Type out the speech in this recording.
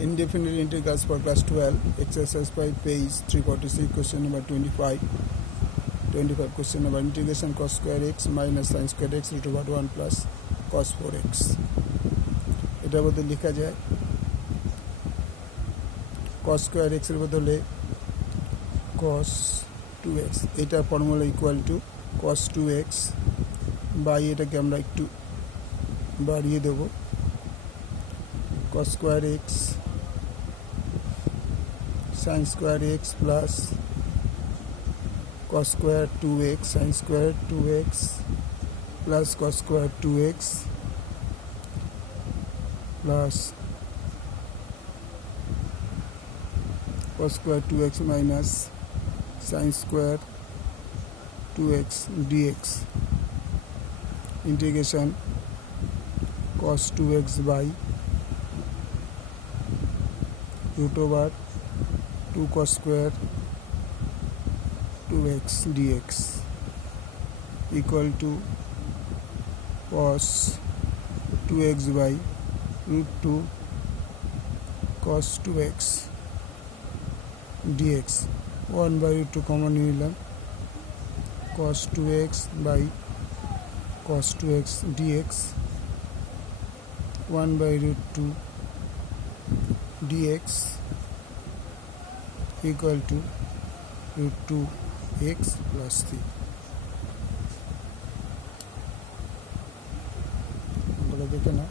Indefinite integrals for class 12, exercise 5, page 346, question number 25. 25 question number, integration cos square x minus sin square x root over 1 plus cos 4x. এটার বদলে লেখা যায় cos square x এর বদলে cos 2x, এটা formula equal to cos 2x by এটাকে আমরা একটু বাড়িয়ে দেব cos square x sin square x plus cos square 2x sin square 2x plus cos square 2x plus cos square 2x minus sin square 2x dx. Integration cos 2x by root over 2 cos square 2x dx equal to cos 2x by root 2 cos 2x dx. 1 by root 2 common নিলাম, cos 2x by cos 2x dx 1 by root 2 dx equal to root 2x plus 3. দেখে না